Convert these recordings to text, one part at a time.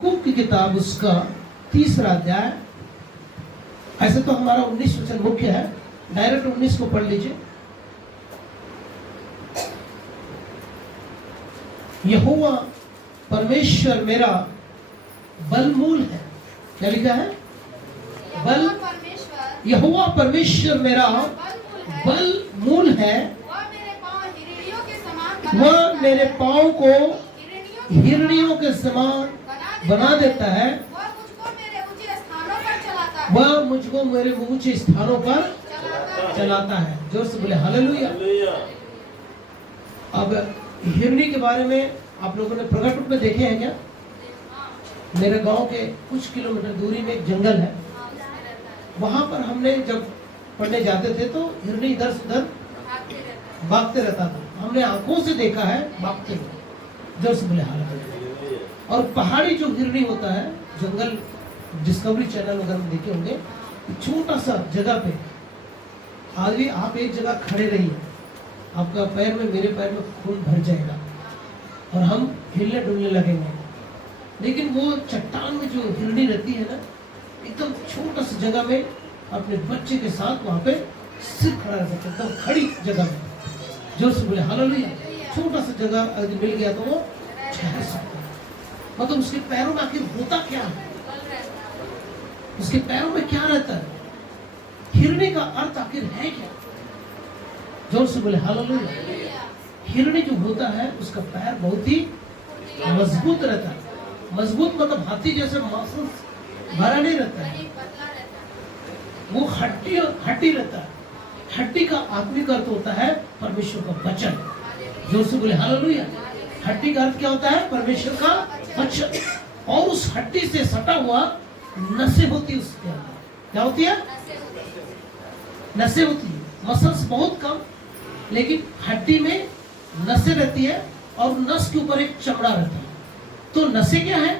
याकूब की किताब उसका 3रा अध्याय। ऐसे तो हमारा 19 वचन मुख्य है, डायरेक्ट 19 को पढ़ लीजिए। यहोवा परमेश्वर मेरा बलमूल है। क्या लिखा है? यहोवा परमेश्वर मेरा बलमूल है। वह मेरे पाँव को हिरणियों के समान बना देता है। वह मुझको मेरे ऊंचे स्थानों पर चलाता है। जोर से बोले हालेलुया। अब हिरनी के बारे में आप लोगों ने प्रकट रूप में देखे हैं क्या? मेरे गांव के कुछ किलोमीटर दूरी में एक जंगल है। वहां पर हमने जब पढ़ने जाते थे तो हिरनी इधर से उधर भागते रहता था। हमने आंखों से देखा है भागते हुए। जोर से बोले हालेलुया। और पहाड़ी जो हिरनी होता है, जंगल डिस्कवरी चैनल वगैरह में देखे होंगे, छोटा सा जगह पे आदमी आप एक जगह खड़े रहिए, आपका पैर में मेरे पैर में खून भर जाएगा और हम हिलने डुलने लगेंगे। लेकिन वो चट्टान में जो हिरनी रहती है ना, एकदम छोटा सा जगह में अपने बच्चे के साथ वहां पे सिर खड़ा रह सकता, एकदम खड़ी जगह में। जोर से बोले हालेलुया। छोटा सा जगह अगर मिल गया तो वो ठहर सकता है। मतलब उसके पैरों में आखिर होता क्या है, उसके पैरों में क्या रहता है, हिरनी का अर्थ आखिर है क्या? जोर से बोले हालेलुया। हिरनी जो होता है उसका पैर बहुत ही मजबूत रहता है। मजबूत मतलब हाथी जैसे मांस भरा नहीं रहता है, वो हड्डी रहता है। हड्डी का आत्मिक अर्थ होता है परमेश्वर का वचन। जोर से बोले हालेलुया। हड्डी का अर्थ क्या होता है? परमेश्वर का वचन। और उस हड्डी से सटा हुआ नसें होती है उसके अंदर। क्या होती है? नसें होती है। मसल्स बहुत कम, लेकिन हड्डी में नसें रहती है और नस के ऊपर एक चमड़ा रहता है। तो नसें क्या है?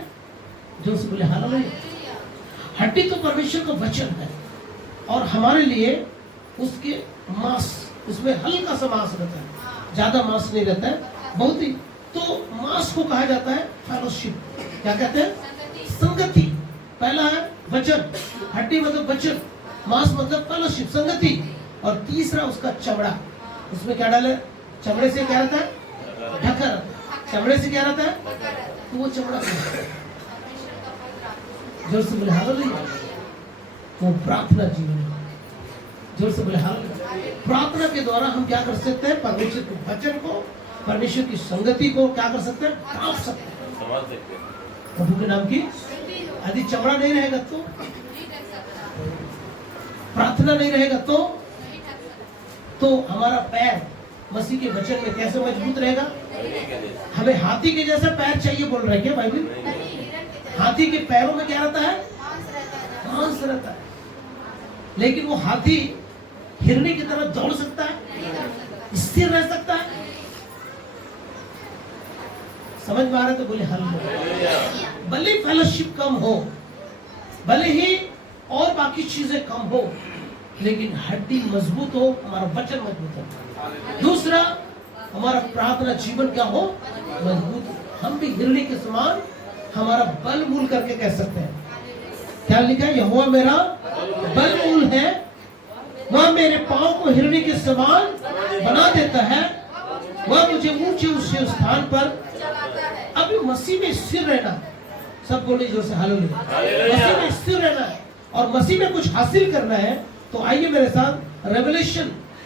जो से बोले हालेलुया। हड्डी तो परमेश्वर का वचन है और हमारे लिए उसके मांस, उसमें हल्का सा मांस रहता है, ज्यादा मांस नहीं रहता है, बहुत ही। तो मांस को कहा जाता है फेलोशिप। क्या कहते हैं? संगति। पहला है वचन, हड्डी मतलब वचन, मांस मतलब फेलोशिप, संगति। और तीसरा उसका चमड़ा। उसमें क्या डाले? चमड़े से क्या रहता है? ढका रहता है। चमड़े से क्या रहता है? तो वो चमड़ा जोर से बोले हालेलुया। वो प्रार्थना जीवन है। जोर से बोले हालेलुया। प्रार्थना के द्वारा हम क्या कर सकते हैं? परमेश्वर के वचन को, परमेश्वर की संगति को क्या कर सकते हैं? प्राप्त सकते हैं प्रभु के नाम की। यदि चमड़ा नहीं रहेगा तो, प्रार्थना नहीं रहेगा तो हमारा पैर मसीह के वचन में कैसे मजबूत रहेगा? हमें हाथी के जैसा पैर चाहिए बोल रहे क्या बाइबल? हाथी के पैरों में क्या रहता है? मांस रहता है। लेकिन वो हाथी हिरनी की तरह दौड़ सकता है, स्थिर रह सकता है? समझ में आ रहा है तो बोले हालेलुया। भले फेलोशिप कम हो, भले ही और बाकी चीजें कम हो, लेकिन हड्डी मजबूत हो, हमारा वचन मजबूत हो। दूसरा, हमारा प्रार्थना जीवन क्या हो? मजबूत हो। हम भी हिरनी के समान हमारा बल मूल करके कह सकते हैं। क्या लिखा है? यहोवा मेरा बल मूल है, वह मेरे पाँव को हिरनी के समान बना देता है। वह मुझे ऊंचे स्थान पर। अभी मसीह में स्थिर रहना, सब बोले जोर से हालेलुया। मसीह में स्थिर रहना है और मसीह में कुछ हासिल करना है तो आइए मेरे साथ रेवलेशन,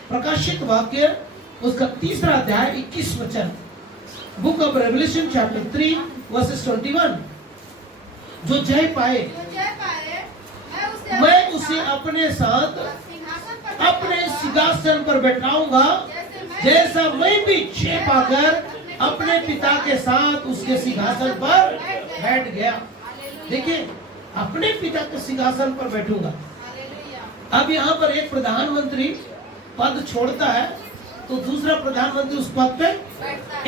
प्रकाशित वाक्य, उसका 3रा अध्याय 21 वचन। Book of revelation chapter 3 versus 21। जो जय पाए मैं उसे अपने साथ अपने सिंहासन पर बैठाऊंगा, जैसा मैं भी जय पाकर अपने पिता के साथ उसके सिंहासन पर बैठ गया। देखिए, अपने पिता के सिंहासन पर बैठूंगा। अब यहाँ पर एक प्रधानमंत्री पद छोड़ता है तो दूसरा प्रधानमंत्री उस पद पे,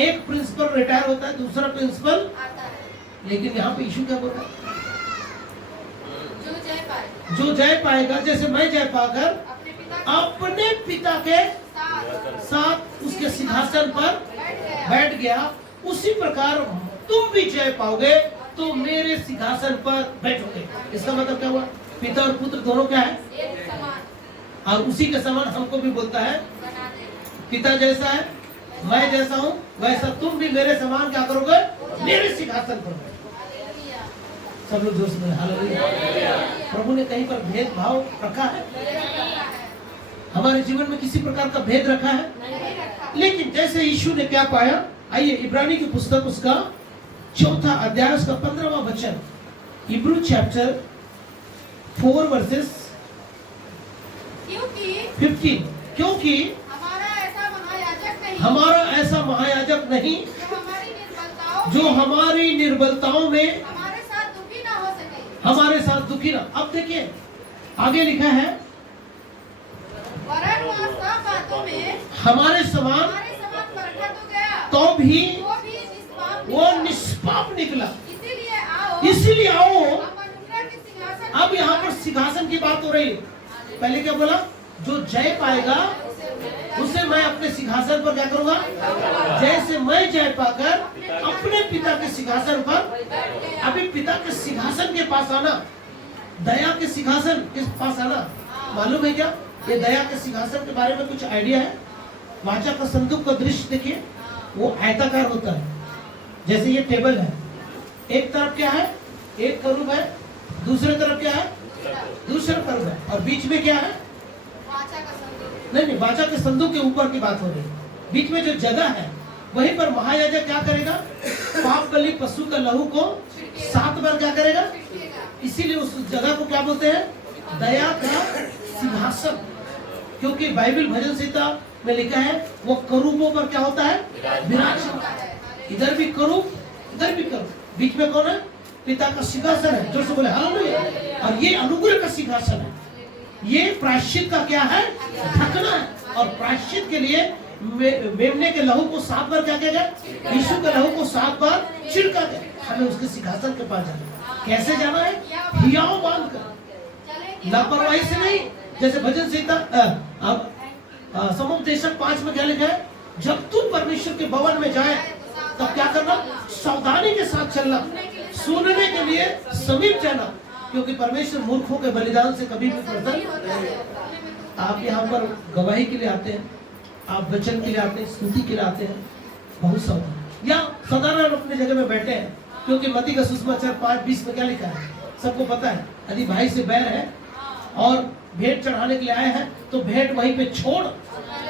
एक प्रिंसिपल रिटायर होता है, दूसरा प्रिंसिपल। लेकिन यहाँ पे इशू क्या बोल रहा है? जो जय पाएगा, जैसे मैं जय पाकर अपने पिता के साथ उसके सिंहासन पर बैठ गया, उसी प्रकार तुम भी जय पाओगे तो मेरे सिंहासन पर बैठोगे। इसका मतलब क्या हुआ? पिता और पुत्र दोनों क्या है? और उसी के समान हमको भी बोलता है, पिता जैसा है मैं जैसा हूँ वैसा तुम भी मेरे समान क्या करोगे? मेरे सिंहासन पर बैठोगे। सब लोग जोर से बोले हालेलुया। प्रभु ने कहीं पर भेदभाव रखा है? हमारे जीवन में किसी प्रकार का भेद रखा है? लेकिन जैसे यीशु ने क्या पाया, आइए इब्रानी की पुस्तक उसका 4 अध्याय उसका 15वां वचन, इब्रू चैप्टर 4 वर्सेस 15। क्योंकि हमारा ऐसा महायाजक नहीं जो हमारी निर्बलताओं में हमारे साथ दुखी ना। अब देखिए आगे लिखा है, हमारे समान तो भी वो निष्पाप निकला। इसीलिए आओ, अब यहाँ पर सिंहासन की बात हो रही है। पहले क्या बोला? जो जय पाएगा उसे मैं अपने सिंहासन पर क्या करूंगा? जैसे मैं जय पाकर अपने पिता के सिंहासन पर, अभी पिता के सिंहासन के पास आना, दया के सिंहासन के पास आना, मालूम है क्या? ये दया के सिंहासन के बारे में कुछ आइडिया है? वाचा का संदूक का दृश्य देखिए, वो आयताकार होता है। जैसे ये टेबल है, एक तरफ क्या है? एक करूब है, दूसरे तरफ क्या है? दूसरा करूब है, और बीच में क्या है? नहीं, वाचा के संदूक के ऊपर की बात हो रही है। बीच में जो जगह है वहीं पर महायाजक क्या करेगा? पाप बलि पशु का लहू को 7 बार क्या करेगा? इसीलिए उस जगह को क्या बोलते हैं? दया का सिंहासन। क्योंकि बाइबल भजन संहिता में लिखा है वो करूबों पर क्या होता है? विराज। इधर भी करूब, इधर भी करूब, बीच में कौन है? पिता का सिंहासन है। जोर से बोले हालेलुया। और ये अनुग्रह का सिंहासन है। ये प्रायश्चित का क्या है? ढकना है। और प्रायश्चित के लिए मेमने के लहू को 7 बार क्या किया गया? यीशु के लहू को 7 बार छिड़का गया। हमें उसके सिंहासन के पास जाना। कैसे जाना है? हियाव बांधकर, लापरवाही से नहीं। जैसे भजन संहिता अब समुपदेशक 5 में क्या लिखा है? जब तू परमेश्वर के भवन में जाए तब क्या करना? सावधानी के साथ चलना, सुनने के लिए समीप जाना, क्योंकि परमेश्वर मूर्खों के बलिदान से कभी भी प्रसन्न। आप यहाँ पर गवाही के लिए आते हैं, आप वचन के लिए आते हैं, स्तुति के लिए आते हैं, बहुत सावधान। या साधारण अपनी जगह में बैठे हैं, क्योंकि मत्ती का सुसमाचार 5:20 में क्या लिखा है? सबको पता है, यदि भाई से बैर है और भेंट चढ़ाने के लिए आए हैं तो भेंट वहीं पे छोड़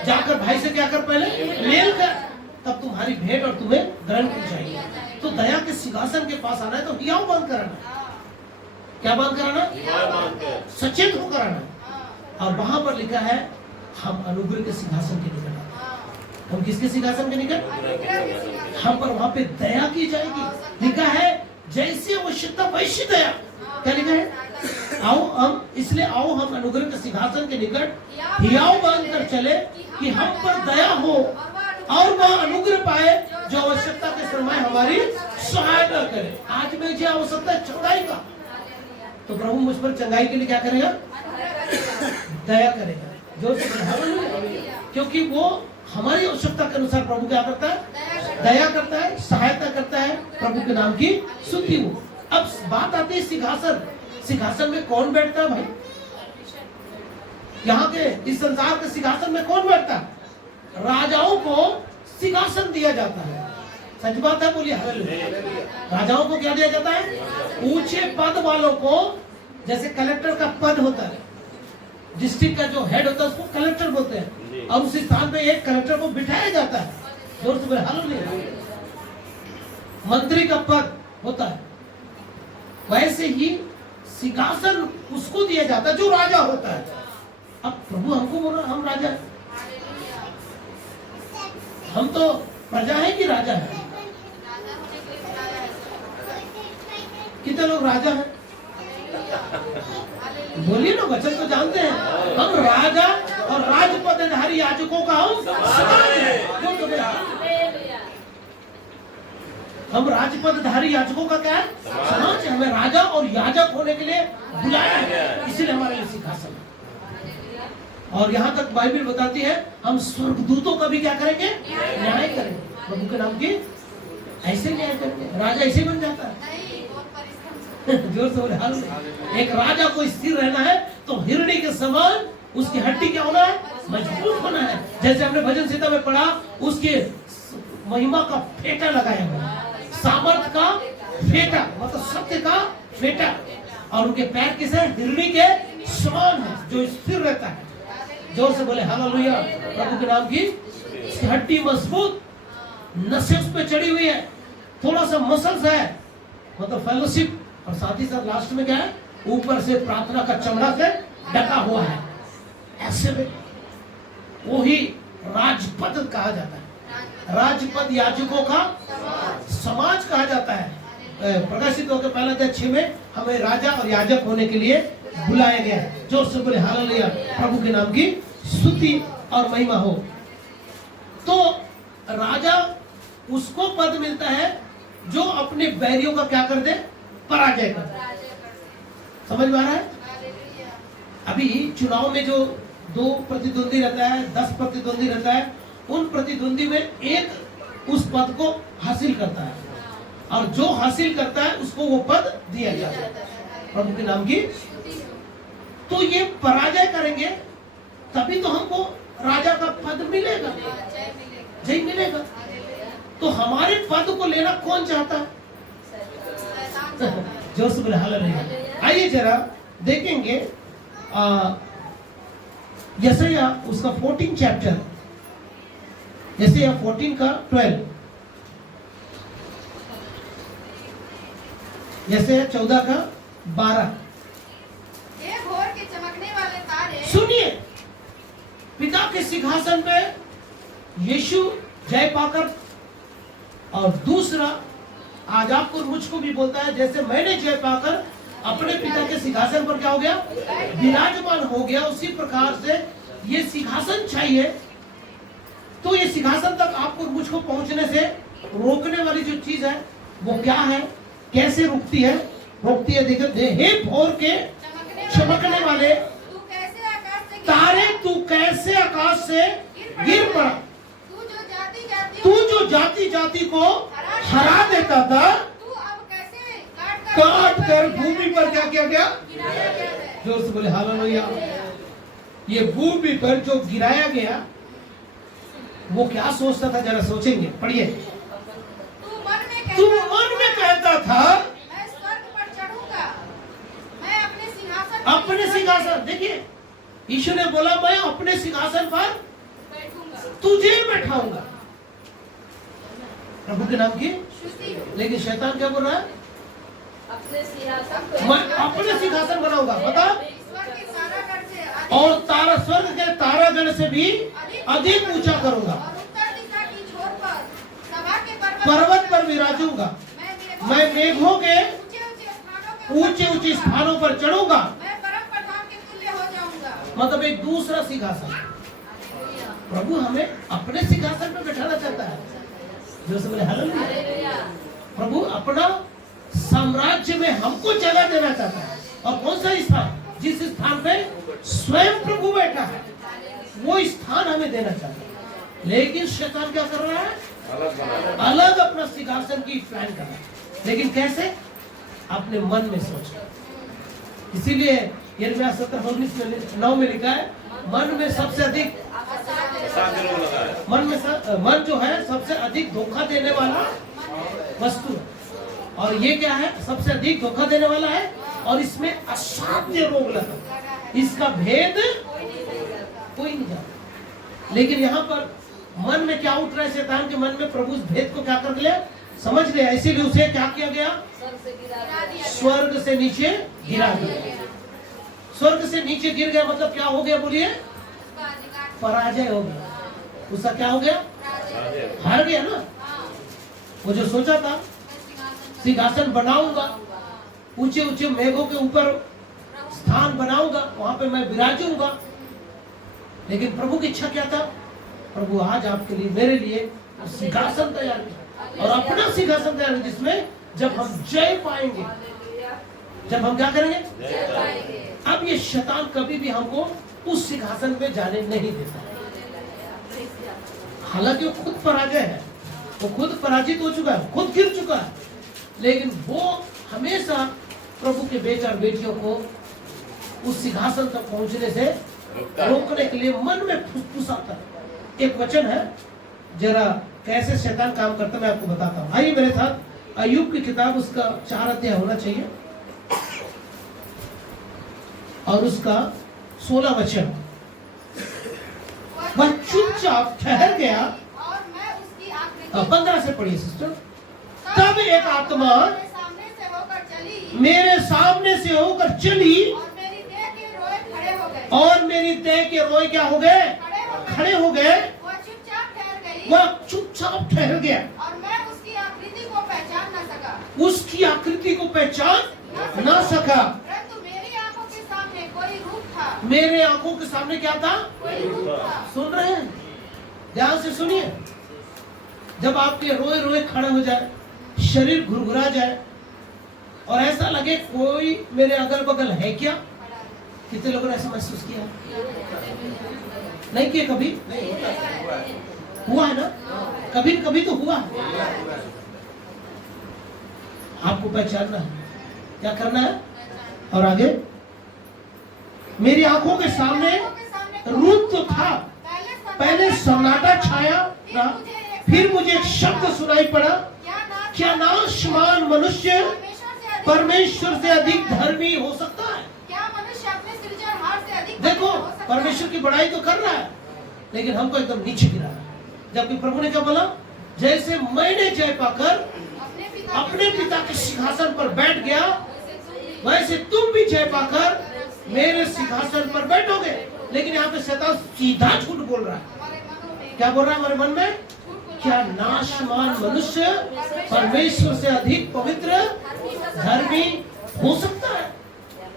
जाकर भाई से क्या कर? पहले मेल कर, तब तुम्हारी भेंट और तुम्हें ग्रहण की जाएगी। तो दया के सिंहासन के पास आना है तो हियाव बांध कराना। क्या बांध कराना? सचेत होकर आना। और वहां पर लिखा है हम अनुग्रह के सिंहासन के निकट आते। हम किसके सिंहासन के निकट? हम पर वहां पे दया की जाएगी। लिखा है जैसी आवश्यकता वैसी दया। क्या लिखा है? आओ हम, इसलिए आओ हम अनुग्रह के सिंहासन के निकट हियाव बांध कर चले कि हम पर दया हो और वह अनुग्रह पाए जो आवश्यकता के समय हमारी सहायता करे। आज में जो आवश्यकता है चंगाई का, तो प्रभु मुझ पर चंगाई के लिए क्या करेगा? दया करेगा। जोर से हालेलुया। क्योंकि वो हमारी आवश्यकता के अनुसार प्रभु क्या करता है? दया करता है, सहायता करता है। प्रभु के नाम की स्तुति हो। अब बात आती है सिंहासन। सिंहासन में कौन बैठता है भाई? यहाँ के इस संसार के सिंहासन में कौन बैठता है? राजाओं को सिंहासन दिया जाता है। सच बात है, बोलिए हालेलुया। राजाओं को क्या दिया जाता है? ऊंचे पद वालों को, जैसे कलेक्टर का पद होता है, डिस्ट्रिक्ट का जो हेड होता है उसको कलेक्टर बोलते हैं, और उस स्थान पे एक कलेक्टर को बिठाया जाता है। जोर से बोले हालेलुया। मंत्री का पद होता है, वैसे ही सिंहासन उसको दिया जाता है जो राजा होता है। अब प्रभु हमको बोल रहा हम राजा है। हम तो प्रजा है कि राजा है? कितने लोग राजा हैं? बोलिए ना, वचन तो जानते हैं। हम राजा और राजपदधारी याजकों का हम समाज है। हम राजपदधारी याजकों का क्या है? समाज है। हमें राजा और याजक होने के लिए बुलाया है, इसीलिए हमारे लिए सिंहासन। और यहाँ तक बाइबल बताती है हम स्वर्गदूतों का भी क्या करेंगे? न्याय करेंगे। प्रभु के नाम की ऐसे न्याय करेंगे। राजा ऐसे बन जाता है। जोर से बोले हालेलुया। एक राजा को स्थिर रहना है तो हिरणी के समान उसकी हड्डी क्या होना है? मजबूत होना है। जैसे हमने भजन संहिता में पढ़ा, उसके महिमा का फेटा लगाया हुआ, सामर्थ का फेटा, मतलब सत्य का फेटा, और उनके पैर किसे? हिरणी के समान है, जो स्थिर रहता है। जोर से बोले हालेलुया। प्रभु के नाम की हड्डी मजबूत, नसें उस पे चढ़ी हुई है, थोड़ा सा मसल्स है, मतलब फेलोशिप, और साथ ही साथ लास्ट में क्या है? ऊपर से प्रार्थना का चमड़ा से ढका हुआ है। ऐसे में वो ही राजपद कहा जाता है। राजपद याजकों का समाज कहा जाता है। प्रकाशित होकर पहला अध्याय 6 में हमें राजा और याजक होने के लिए बुलाया गया है। जोर से बोले हालेलुया। प्रभु के नाम की स्तुति और महिमा हो। तो राजा उसको पद मिलता है जो अपने बैरियों का क्या कर दे? पराजय कर दे। समझ में आ रहा है? अभी चुनाव में जो 2 प्रतिद्वंदी रहता है, 10 प्रतिद्वंदी रहता है, उन प्रतिद्वंदी में एक उस पद को हासिल करता है, और जो हासिल करता है उसको वो पद दिया जाता है। प्रभु के नाम की। तो ये पराजय करेंगे तभी तो हमको राजा का पद मिलेगा, जय मिलेगा। तो हमारे पद को लेना कौन चाहता है? जोर से बोले हालेलुया। आइए जरा देखेंगे यशायाह उसका 14 चैप्टर, यशायाह 14 का 12, यशायाह 14 का 12। ये भोर के चमकने वाले तारे, सुनिए, पिता के सिंहासन पे यीशु जय पाकर, और दूसरा आज आपको मुझको भी बोलता है, जैसे मैंने जय पाकर अपने पिता के सिंहासन पर क्या हो गया? विराजमान हो गया। उसी प्रकार से ये सिंहासन चाहिए। तो ये सिंहासन तक आपको मुझको पहुंचने से रोकने वाली जो चीज है वो क्या है? कैसे रुकती है? रोकती है, देखिए, हे भोर के चमकने वाले तारे, तू कैसे आकाश से गिर पड़ा। तू जो जाति जाति को हरा देता था, काट कर भूमि पर क्या किया गया? जोर से बोले हालेलुया। ये भूमि पर जो गिराया गया, वो क्या सोचता था? जरा सोचेंगे, पढ़िए। तू मन में कहता था मैं स्वर्ग पर चढ़ूंगा, मैं अपने सिंहासन। देखिए, यीशु ने बोला मैं अपने सिंहासन पर तुझे बैठाऊंगा। प्रभु के नाम की। लेकिन शैतान क्या बोल रहा है? मैं अपने सिंहासन बनाऊंगा, बता। और तारा, स्वर्ग के तारागण से भी अधिक ऊंचा करूंगा, पर्वत पर विराजूंगा, मैं मेघों के ऊंचे ऊंचे स्थानों पर चढ़ूंगा। मतलब एक दूसरा सिंहासन। प्रभु हमें अपने सिंहासन पर बैठाना चाहता है। जो से बोले हालेलुया। प्रभु अपना साम्राज्य में हमको जगह देना चाहता है। और कौन सा स्थान? जिस स्थान पे स्वयं प्रभु बैठा है, वो स्थान हमें देना चाहता है। लेकिन शैतान क्या कर रहा है? अलग अपना सिंहासन की प्लान कर रहा है। लेकिन कैसे? अपने मन में सोच कर। इसीलिए यिर्मयाह 17:9 में लिखा है, मन में सबसे अधिक, मन जो है सबसे अधिक धोखा देने वाला वस्तु है। और ये क्या है? सबसे अधिक धोखा देने वाला है, और इसमें असाध्य रोग लगा, इसका भेद कोई नहीं जानता। लेकिन यहाँ पर मन में क्या उठ रहा है? शैतान के मन में प्रभु उस भेद को क्या कर लिया? समझ लिया। इसीलिए उसे क्या किया गया? स्वर्ग से नीचे गिरा दिया। स्वर्ग से नीचे गिर गया मतलब क्या हो गया? बोलिए, पराजय हो गया। उसका क्या हो गया? हार गया ना। वो जो सोचा था सिंहासन बनाऊंगा, ऊंचे ऊंचे मेघों के ऊपर स्थान बनाऊंगा, वहां पे मैं विराजूंगा। लेकिन प्रभु की इच्छा क्या था? प्रभु आज आपके लिए, मेरे लिए सिंहासन तैयार किया, और अपना सिंहासन तैयार किया, जिसमें जब हम जय पाएंगे, जब हम क्या करेंगे? जय पाएंगे। अब ये शैतान कभी भी हमको उस सिंहासन पे जाने नहीं देता। हालांकि वो खुद पराजय है, वो खुद पराजित हो चुका है, खुद गिर चुका है, लेकिन वो हमेशा प्रभु के बेटे और बेटियों को उस सिंहासन तक पहुंचने से रोकने के लिए मन में फुसफुसाता है। एक वचन है, जरा कैसे शैतान काम करता है मैं आपको बताता हूँ। आइए मेरे साथ अय्यूब की किताब, उसका 4 अध्याय होना चाहिए और उसका 16 वचन। वह चुपचाप ठहर गया। और मैं उसकी आकृति 15 से पढ़िए सिस्टर। तब एक आत्मा मेरे सामने से होकर चली मेरे सामने से होकर चली और मेरी देह के रोए खड़े हो गए। और मेरी देह के रोए क्या हो गए? खड़े हो गए। वह चुपचाप ठहर गई वह चुपचाप ठहर गया और मैं उसकी आकृति को पहचान न सका। उसकी आकृति को पहचान ना सका। परंतु मेरी आंखों के सामने कोई रूप था। मेरे आंखों के सामने क्या था? कोई रूप था। सुन रहे हैं? ध्यान से सुनिए। जब आपके रोए रोए खड़े हो जाए, शरीर घुरघुरा जाए और ऐसा लगे कोई मेरे अगल बगल है क्या? कितने लोगों ने ऐसा महसूस किया? नहीं किया कभी? हुआ है ना? कभी कभी तो हुआ है। आपको पहचानना है, क्या करना है? और आगे, मेरी आंखों के सामने रूप तो था, पहले सन्नाटा छाया रहा, फिर मुझे एक शब्द सुनाई पड़ा, क्या नाशमान मनुष्य परमेश्वर से अधिक धर्मी हो सकता है? क्या मनुष्य अपने सृजनहार से अधिक देखो, हो सकता है? परमेश्वर की बड़ाई तो कर रहा है, लेकिन हमको एकदम नीचे गिरा रहा है। जबकि प्रभु ने क्या बोला? जैसे मैंने जय पाकर अपने पिता के सिंहासन पर बैठ गया, वैसे तुम भी जय पाकर मेरे सिंहासन पर बैठोगे। लेकिन यहाँ पे शैतान सीधा झूठ बोल रहा है। हमारे मनों में क्या बोल रहा है हमारे मन में? क्या नाशमान मनुष्य परमेश्वर से अधिक पवित्र धर्मी हो सकता है?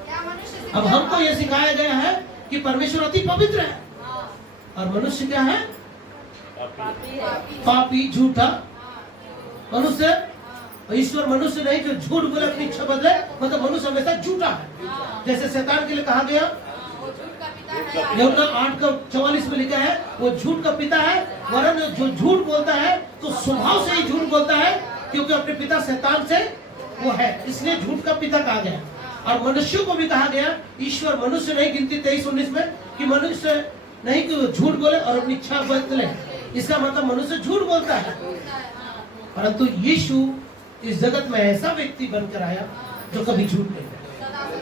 क्या मनुष्य से अब हमको यह सिखाया गया है कि परमेश्वर अति पवित्र है और मनुष्य क्या है? पापी, झूठा मनुष्य। ईश्वर मनुष्य नहीं जो झूठ बोले अपनी इच्छा बदले, मतलब मनुष्य हमेशा झूठा है। जैसे शैतान के लिए कहा गया, वो झूठ का पिता है। यूहन्ना 8:44 में लिखा है, वो झूठ का पिता है, वरन जो झूठ बोलता है तो स्वभाव से ही झूठ बोलता है, क्योंकि अपने पिता शैतान से वो है, इसलिए झूठ का पिता कहा गया। और मनुष्यों को भी कहा गया, ईश्वर मनुष्य नहीं गिनती 23:19 में, कि मनुष्य नहीं कि वो झूठ बोले और अपनी इच्छा बदले। इसका मतलब मनुष्य झूठ बोलता है। परंतु यीशु इस जगत में ऐसा व्यक्ति बनकर आया जो कभी झूठ नहीं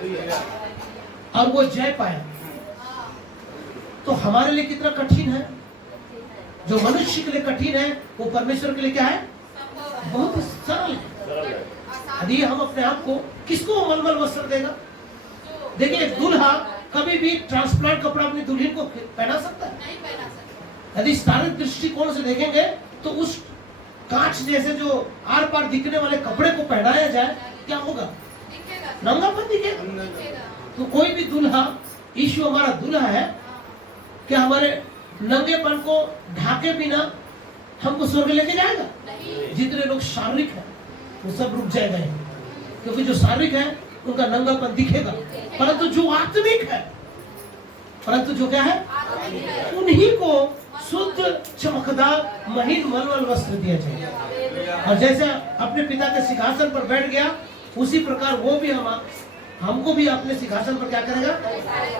बोला और वो जय पाया। तो हमारे लिए कितना कठिन है? जो मनुष्य के लिए कठिन है वो परमेश्वर के लिए क्या है? बहुत ही सरल है। यदि हम अपने आप को, किसको मलमल वस्त्र देगा? देखिए, दूल्हा कभी भी ट्रांसप्लांट कपड़ा अपनी दुल्हन को पहना सकता है? नहीं पहना सकता। यदि शारीरिक दृष्टिकोण से देखेंगे तो उस कांच जैसे जो आर पार दिखने वाले कपड़े को पहनाया जाए, क्या होगा? दिखेगा। नंगापन दिखेगा। दिखेगा। तो कोई भी दूल्हा, यीशु हमारा दूल्हा है, क्या हमारे नंगेपन को ढाके बिना हमको स्वर्ग लेके जाएगा? नहीं। जितने लोग शारीरिक हैं वो सब रुक जाएगा, क्योंकि जो शारीरिक है उनका नंगापन दिखेगा। परंतु जो आत्मिक है, परंतु जो क्या है, उन्हीं को शुद्ध चमकदार महीन मलमल वस्त्र दिया जाएगा। और जैसे अपने पिता के सिंहासन पर बैठ गया, उसी प्रकार वो भी हमको भी अपने सिंहासन पर क्या करेगा?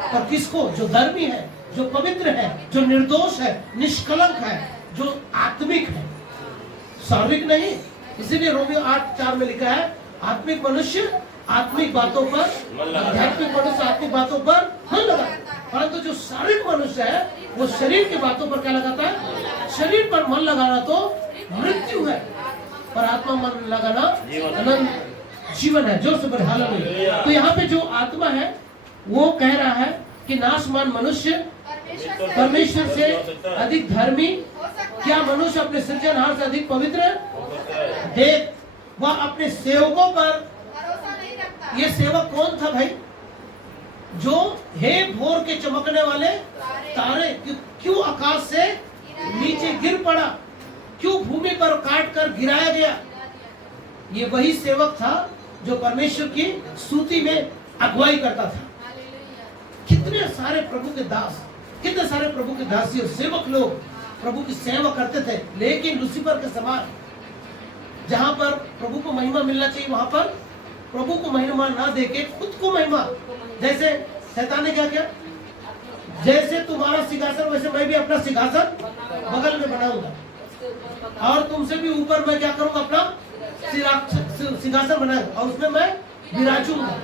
और किसको? जो धर्मी है, जो पवित्र है, जो निर्दोष है, निष्कलंक है, जो आत्मिक है, शारीरिक नहीं। इसीलिए रोमियो 8:4 में लिखा है, आत्मिक मनुष्य आत्मिक बातों पर, आध्यात्मिक मनुष्य आत्मिक बातों पर मन लगाता है। परंतु जो शारीरिक मनुष्य है वो शरीर की बातों पर क्या लगाता है? शरीर पर मन लगाना तो मृत्यु है, पर आत्मा मन लगाना अनंत जीवन है। जोर से बोले हालेलुया। तो यहाँ पे जो आत्मा है वो कह रहा है कि नाशमान मनुष्य परमेश्वर से अधिक धर्मी, क्या मनुष्य अपने सृजनहार से अधिक पवित्र है? देख, वह अपने सेवकों पर भरोसा नहीं रखता। ये सेवक कौन था भाई? जो हे भोर के चमकने वाले तारे, क्यों आकाश से नीचे गिर पड़ा, क्यों भूमि पर काट कर गिराया गया? ये वही सेवक था जो परमेश्वर की स्तुति में अगुवाई करता था। कितने सारे प्रभु के दास, कितने सारे प्रभु के दासी और सेवक लोग प्रभु की सेवा करते थे, लेकिन लूसीफर के समान, जहां पर प्रभु को महिमा मिलना चाहिए वहां पर प्रभु को महिमा ना देके खुद को महिमा, जैसे शैतान ने क्या किया, जैसे तुम्हारा सिंहासन वैसे मैं भी अपना सिंहासन बगल में बनाऊंगा और तुमसे भी ऊपर मैं क्या करूंगा, अपना सिंहासन बनाऊंगा और उसमें मैं विराजूंगा।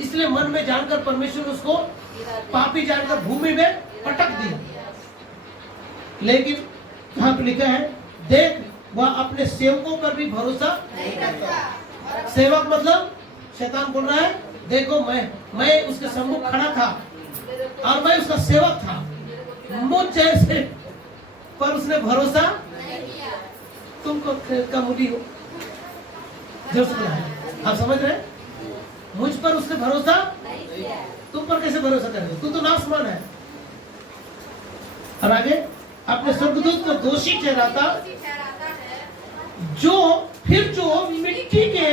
इसलिए मन में जानकर परमेश्वर उसको पापी जानकर भूमि में पटक दिया। लेकिन यहाँ पे लिखा है, देख वह अपने सेवकों पर भी भरोसा नहीं करता। सेवक मतलब शैतान बोल रहा है, देखो मैं उसके सम्मुख खड़ा था और मैं उसका सेवक था, मुझ जैसे पर उसने भरोसा नहीं किया। तुमको कमूली हो जो सुना है, आप समझ रहे हैं? मुझ पर उसने भरोसा नहीं किया, तुम पर कैसे भरोसा करेंगे? तू तो नासमान है। और आगे अपने स्वर्गदूत को दोषी ठहराता है, जो मिट्टी के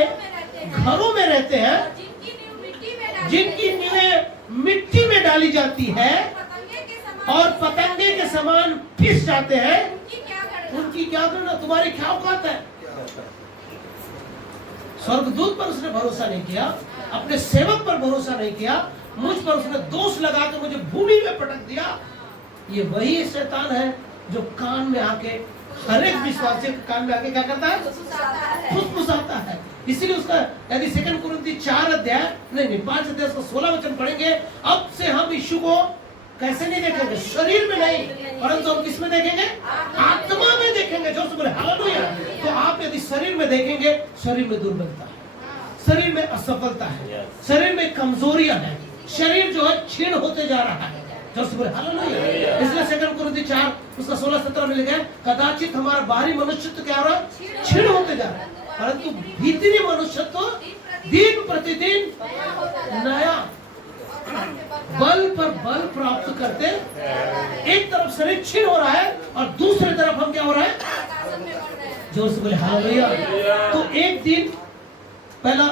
घरों में रहते हैं, जिनकी नींवें मिट्टी में डाली जाती है और पतंगे के समान पिस जाते हैं, उनकी क्या करना, तुम्हारी क्या औकात है? स्वर्गदूत पर उसने भरोसा नहीं किया, अपने सेवक पर भरोसा नहीं किया, मुझ पर उसने दोष लगा के मुझे भूमि में पटक दिया। ये वही शैतान है जो कान में आके, हर एक विश्वासी के कान में आके क्या करता है, फुसफुसाता है। इसीलिए उसका यदि 2 कुरिन्थी 4 अध्याय नहीं 5 अध्याय उसका 16 वचन पढ़ेंगे, अब से हम यीशु को कैसे नहीं देखेंगे, शरीर में नहीं, परंतु हम किस में देखेंगे, आत्मा में देखेंगे। जो बोले हालेलुया। तो आप यदि शरीर में देखेंगे, शरीर में दुर्बलता है, शरीर में असफलता है, शरीर में कमजोरियां है, शरीर जो है क्षीण होते जा रहा है। जो बोले हालेलुया। इसलिए 2 कुरिन्थी 4 उसका 16-17 में लिखा है, कदाचित हमारा बाहरी मनुष्यत्व क्या हो रहा है, क्षीण होते जा रहा है, परंतु भीतरी मनुष्यत्व दिन प्रतिदिन नया बल पर बल प्राप्त करते। एक तरफ शरीर क्षीण हो रहा है और दूसरी तरफ हम क्या हो रहा है, जोर से बोले हालेलुया। तो एक दिन पहला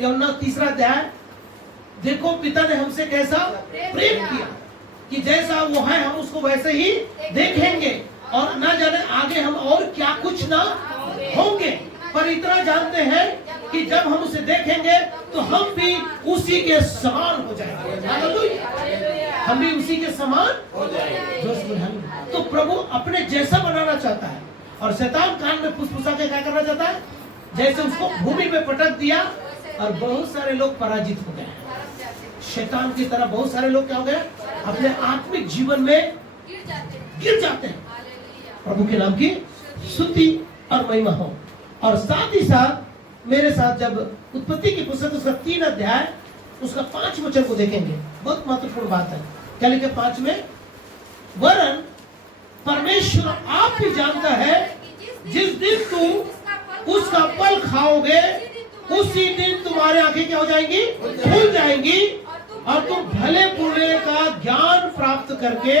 यूहन्ना 3 अध्याय, देखो पिता ने हमसे कैसा प्रेम किया कि जैसा वो है हम उसको वैसे ही देखेंगे, और ना जाने आगे हम और क्या कुछ ना होंगे, पर इतना जानते हैं कि जब हम उसे देखेंगे तो हम भी उसी के समान हो जाएंगे। हालेलुया। हम भी उसी के समान हो जाएंगे। तो प्रभु अपने जैसा बनाना चाहता है और शैतान कान में फुसफुसा के क्या करना चाहता है, जैसे उसको भूमि में पटक दिया और बहुत सारे लोग पराजित हो गए। शैतान की तरह बहुत सारे लोग क्या हो गए, अपने आत्मिक जीवन में गिर जाते हैं। प्रभु के नाम की स्तुति और महिमा हो। और साथ ही साथ मेरे साथ जब उत्पत्ति की पुस्तक उसका 3 अध्याय उसका 5 वचन को देखेंगे, बहुत महत्वपूर्ण बात है। क्या लिखे 5 में, वरन परमेश्वर आप भी जानता है जिस दिन तुम उसका फल खाओगे उसी दिन तुम्हारी आंखें क्या हो जाएंगी, खुल जाएंगी और तुम भले बुरे का ज्ञान प्राप्त करके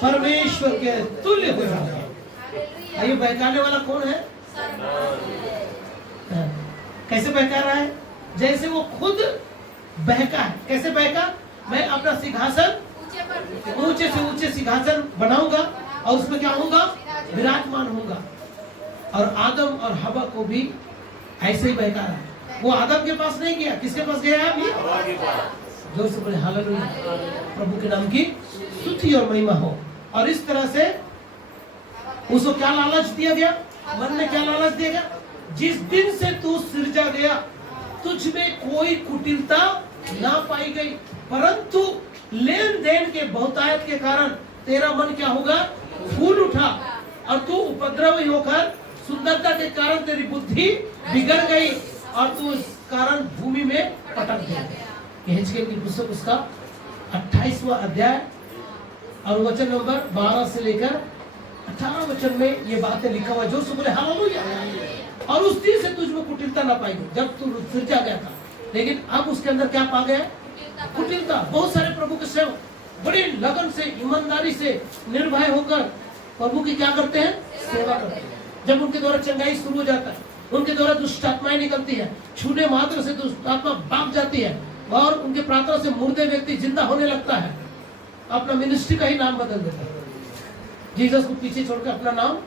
परमेश्वर के तुल्य हो जाओगे। ये बहकाने वाला कौन है? कैसे बहका रहा है? जैसे वो खुद बहका है। कैसे बहका? मैं अपना सिंहासन ऊंचे से ऊंचे सिंहासन बनाऊंगा और उसमें क्या होगा, विराजमान होगा। और आदम और हवा को भी ऐसे ही बहका रहा है। वो आदम के पास नहीं गया, किसके पास गया है? अभी जोर से बोले हालेलुया। प्रभु के नाम की स्तुति और महिमा हो। और इस तरह से उसको क्या लालच दिया गया, मन में क्या लालच दिया गया, जिस दिन से तू सिरजा गया तुझ में कोई कुटिलता ना पाई गई, परंतु लेन देन के बहुतायत के कारण तेरा मन क्या होगा, फूल उठा और तू उपद्रवी होकर सुंदरता के कारण तेरी बुद्धि बिगड़ गई और तू इस कारण भूमि में पटक गया। यहेजकेल की पुस्तक उसका 28वां अध्याय और वचन नंबर 12 से लेकर 18 वचन में ये बातें लिखा हुआ। जो बोले हालेलुया। और उस दिन से तुझ में कुटिलता ना पाई गई, जब तू सिरजा गया था, लेकिन अब उसके अंदर क्या पा गया, कुटिलता। बहुत सारे प्रभु के सेवक बड़ी लगन से, ईमानदारी से, निर्भय होकर प्रभु की क्या करते हैं, सेवा करते हैं। जब उनके द्वारा चंगाई शुरू हो जाता है, उनके द्वारा दुष्ट आत्माएं निकलती है, छूने मात्र से दुष्ट आत्मा भाग जाती है और उनके प्रार्थना से मुर्दे व्यक्ति जिंदा होने लगता है, अपना मिनिस्ट्री का ही नाम बदल देता है। जीसस को पीछे छोड़कर अपना नाम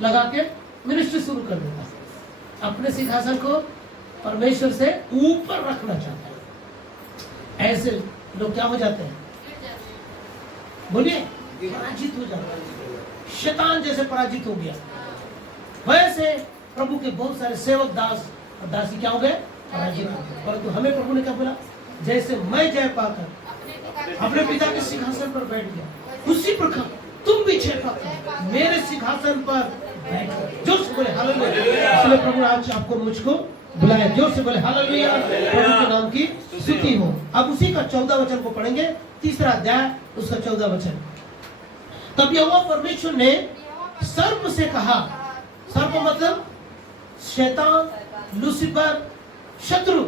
लगा के मिनिस्ट्री शुरू कर देता है, अपने सिंहासन को परमेश्वर से ऊपर रखना चाहता है। ऐसे लोग क्या हो जाते हैं? बोलिए, पराजित हो जाता है। शैतान जैसे पराजित हो गया, वैसे प्रभु के बहुत सारे सेवक दास और दासी क्या हो गए? पराजित हो गए। परंतु हमें प्रभु ने क्या बोला? जैसे मैं जय पाकर अपने पिता के सिंहासन पर बैठ गया, उसी प्रकार तुम भी जय पाकर मेरे सिंहासन पर बैठो। जोर से बोले हालेलुया। इसलिए प्रभु आज आपको मुझको बुलाया। जोर से बोले हालेलुया। प्रभु के नाम की स्तुति हो। अब उसी का 14 वचन को पढ़ेंगे, 3रा अध्याय उसका 14 वचन। तब यहोवा परमेश्वर ने सर्प से कहा, सर्प मतलब शैतान, लूसीफर, शत्रु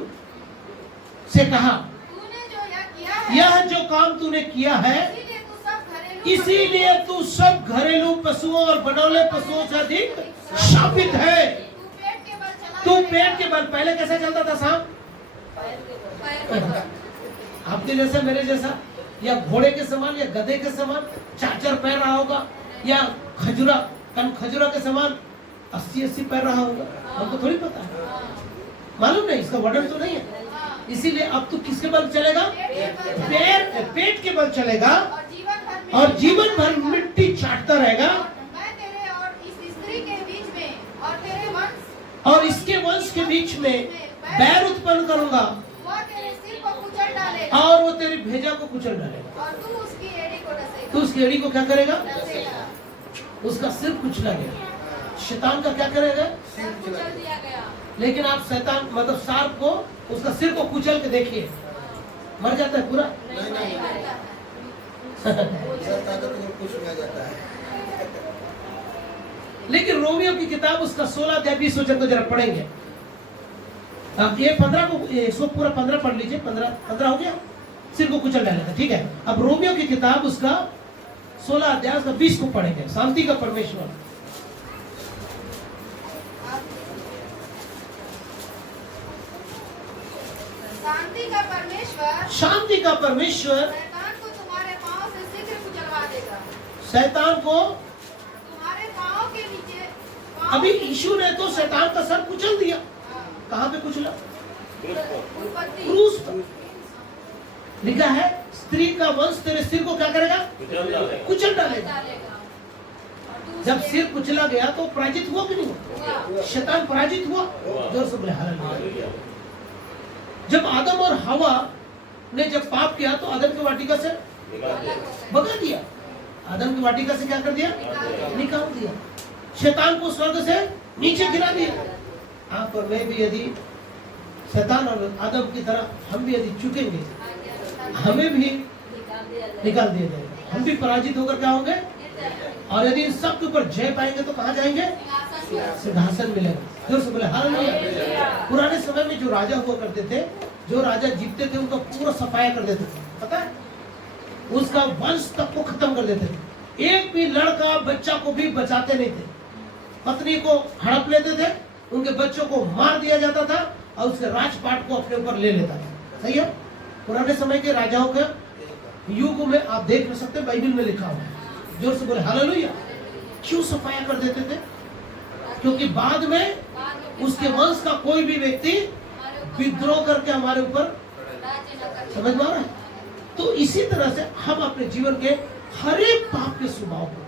से कहा, तूने जो यह किया है, यह जो काम तूने किया है, इसीलिए तू सब घरेलू पशुओं और बनौले पशुओं से अधिक शापित है। तू पेट के बल पहले कैसे चलता था सांप? आपके जैसा, मेरे जैसा, या घोड़े के समान या गधे के समान 4 पैर रहा होगा, या खजूरा के समान 80 पैर रहा होगा। हमको थोड़ी पता है, मालूम नहीं, इसका वर्णन तो नहीं है। इसीलिए अब तू किसके बल चलेगा? पेट के बल चलेगा और जीवन भर मिट्टी चाटता रहेगा। मैं तेरे और इस स्त्री के बीच में और तेरे वंश और इसके वंश के बीच में बैर उत्पन्न करूंगा, वो तेरे सिर को कुचल डालेगा और वो तेरी भेजा को कुचल डालेगा। और तू उसकी एड़ी को डसेगा। तो उसकी एड़ी को क्या करेगा? डसेगा। उसका सिर कुचला गया। शैतान का क्या करेगा? सिर कुचल दिया गया। लेकिन आप शैतान मतलब सांप को, उसका सिर को कुचल के देखिए, मर जाता है पूरा। नहीं मरता है। लेकिन रोमियो की किताब उसका 16 अध्याय 20 वचन को जरा पढ़ेंगे। ये 15 को, इसको पूरा 15 पढ़ लीजिए। 15 हो गया, सिर को कुचल डालेगा। ठीक है, अब रोमियो की किताब उसका 16 अध्याय उसका 20 को पढ़ेंगे। शांति का परमेश्वर, शांति का परमेश्वर, शांति का परमेश्वर शैतान को तुम्हारे पांव से शीघ्र कुचलवा देगा। शैतान को, तुम्हारे पांव के नीचे अभी यीशु ने तो शैतान का सर कुचल दिया। कहाँ पे कुचला? उत्पत्ति क्रूस पर लिखा है, स्त्री का वंश तेरे सिर को क्या करेगा? कुचल डालेगा। जब सिर कुचला गया तो पराजित हुआ कि नहीं हुआ? शैतान पराजित हुआ। जोर से बोले हालेलुया। जब आदम और हवा ने जब पाप किया तो आदम की वाटिका से भगा दिया। आदम की वाटिका से क्या कर दिया? निकाल दिया। शैतान को स्वर्ग से नीचे गिरा दिया। आप और मैं भी यदि शैतान और आदम की तरह हम भी यदि चुकेंगे, हमें भी निकाल दिया जाएगा। हम भी पराजित होकर क्या होंगे? और यदि इन सब के ऊपर जय पाएंगे तो कहाँ जाएंगे? सिंहासन मिलेगा। जोर से बोले हालेलुया। पुराने समय में जो राजा हुआ करते थे, जो राजा जीतते थे, उनका पूरा सफाया कर देते थे। पता है, उसका वंश तक को खत्म कर देते थे। एक भी लड़का बच्चा को भी बचाते नहीं थे। पत्नी को हड़प लेते थे, उनके बच्चों को मार दिया जाता था और उसके राजपाट को अपने ऊपर ले लेता था। सही है, पुराने समय के राजाओं के युग में आप देख सकते हैं, बाइबल में लिखा हुआ है। जोर से बोले हालेलुया। क्यों सफाया कर देते थे? क्योंकि बाद में उसके वंश का कोई भी व्यक्ति विद्रोह करके हमारे ऊपर, समझ में आ रहा है? तो इसी तरह से हम अपने जीवन के हर एक पाप के स्वभाव को,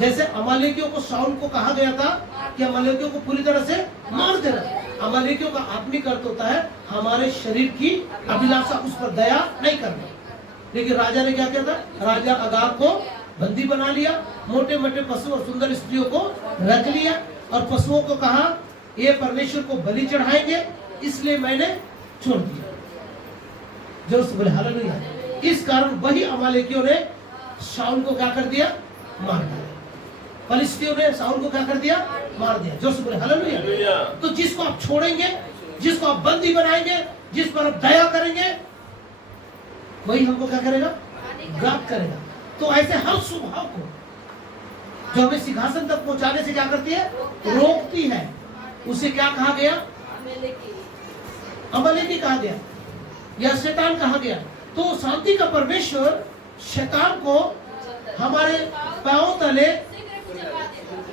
जैसे अमालेकियों को शाऊल को कहा गया था कि अमालेकियों को पूरी तरह से मार देना। अमालेकियों का आत्मिक अर्थ होता है हमारे शरीर की अभिलाषा, उस पर दया नहीं करना। लेकिन राजा ने क्या किया था? राजा अगाग को बंदी बना लिया, मोटे मोटे पशु और सुंदर स्त्रियों को रख लिया और पशुओं को कहा ये परमेश्वर को बलि चढ़ाएंगे, इसलिए मैंने छोड़ दिया। जोर से बोले हालेलुया। इस कारण वही अमालेकियों ने शाऊल को क्या कर दिया? मार दिया। फलिस्तियों ने शाऊल को क्या कर दिया? मार दिया। जोर से बोले हालेलुया। तो जिसको आप छोड़ेंगे, जिसको आप बंदी बनाएंगे, जिस पर आप दया करेंगे, वही हमको क्या करेगा? प्राप्त करेगा। तो ऐसे हर स्वभाव को जो हमें सिंहासन तक पहुंचाने से क्या करती है? रोकती है। उसे क्या कहा गया? अमलेकी कहा गया या शैतान कहा गया। तो शांति का परमेश्वर शैतान को हमारे पांव तले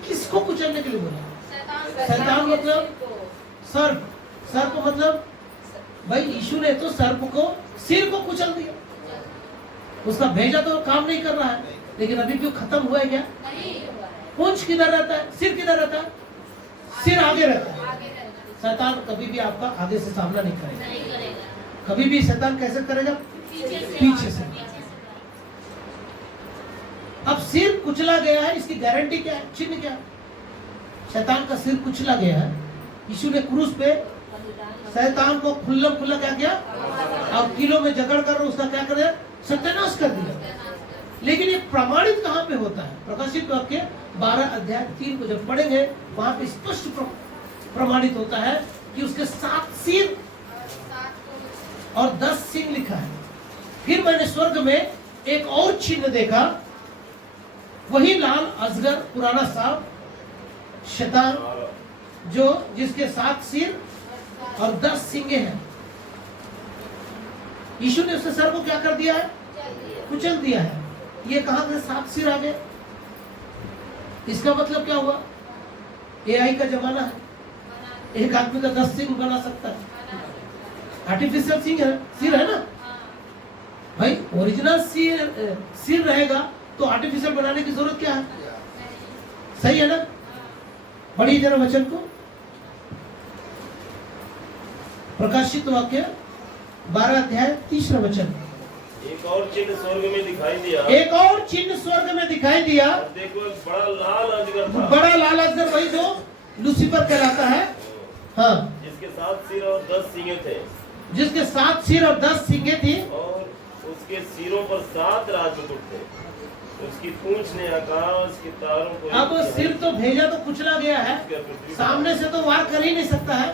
किसको कुचलने के लिए बोला? शैतान मतलब सर्प। सर्प मतलब भाई यीशु ने तो सर्प को सिर को कुचल दिया, उसका भेजा तो काम नहीं कर रहा है, लेकिन अभी क्यों खत्म हुआ है क्या? पूंछ किधर रहता है, सिर किधर रहता है? सिर आगे रहता है। शैतान कभी भी आपका आगे से सामना नहीं करेगा, कभी भी शैतान कैसे करेगा? पीछे से। अब सिर कुचला गया है, इसकी गारंटी क्या है, चिन्ह क्या है? शैतान का सिर कुचला गया है, यीशु ने क्रूस पे शैतान को खुल्लम खुल्ला क्या किया, और किलो में जकड़ कर उसका क्या कर दिया, सत्यानाश कर दिया। लेकिन ये प्रमाणित कहाँ पे होता है? प्रकाशित वाक्य 12 अध्याय 3 को जब पढ़ेंगे वहां पे स्पष्ट प्रमाणित होता है कि उसके 7 सिर और 10 सिंग लिखा है। फिर मैंने स्वर्ग में एक और चिन्ह देखा, वही लाल अजगर पुराना सांप शैतान, जो जिसके 7 सिर और 10 सींगे हैं। यीशु ने उसके सर को क्या कर दिया है? कुचल दिया है। ये कहां से 7 सिर आ गए? इसका मतलब क्या हुआ? एआई का जमाना है, एक आदमी का 10 सिंह बना सकता है। आर्टिफिशियल सिर है ना भाई, ओरिजिनल सिर रहेगा तो आर्टिफिशियल बनाने की जरूरत क्या है? सही है ना? पढ़िए जरा वचन को, प्रकाशित वाक्य 12 अध्याय 3 वचन। एक और चिन्ह स्वर्ग में दिखाई दिया, एक और चिन्ह स्वर्ग में दिखाई दिया, और देखो एक बड़ा लाल अजगर था, बड़ा लाल अजगर, वही जो लूसीफर कहलाता है, हाँ, जिसके 7 सिर और 10 सींगे थे, जिसके 7 सिर और 10 सींगे थी, और उसके सिरों पर 7 राजमुकुट थे, उसकी पूंछ ने आकाश के तारों को अब सिर तो भेजा तो कुचला गया है, सामने से तो वार कर ही नहीं सकता है,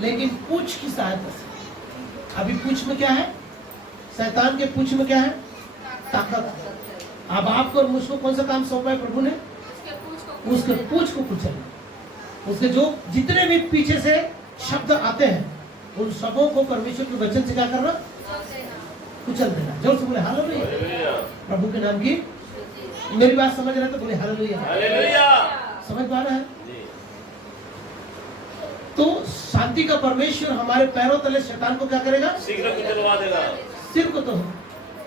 लेकिन पूंछ की सहायता से। अभी पूंछ में क्या है? शैतान के पूंछ में क्या है? ताकत। अब आपको और मुझको कौन सा काम सौंपा है प्रभु ने? उसके पूंछ को कुचलना। उसके जो जितने भी पीछे से शब्द आते हैं, उन सबों को परमेश्वर के वचन से क्या करना? कुचल देना। जोर से बोले हालेलुया। प्रभु के नाम की मेरी बात समझ रहे तो बोले हालेलुया। हालेलुया। समझ पा रहे हैं? तो शांति का परमेश्वर हमारे पैरों तले शैतान को क्या करेगा? शीघ्र कुचलवा देगा। सिर को तो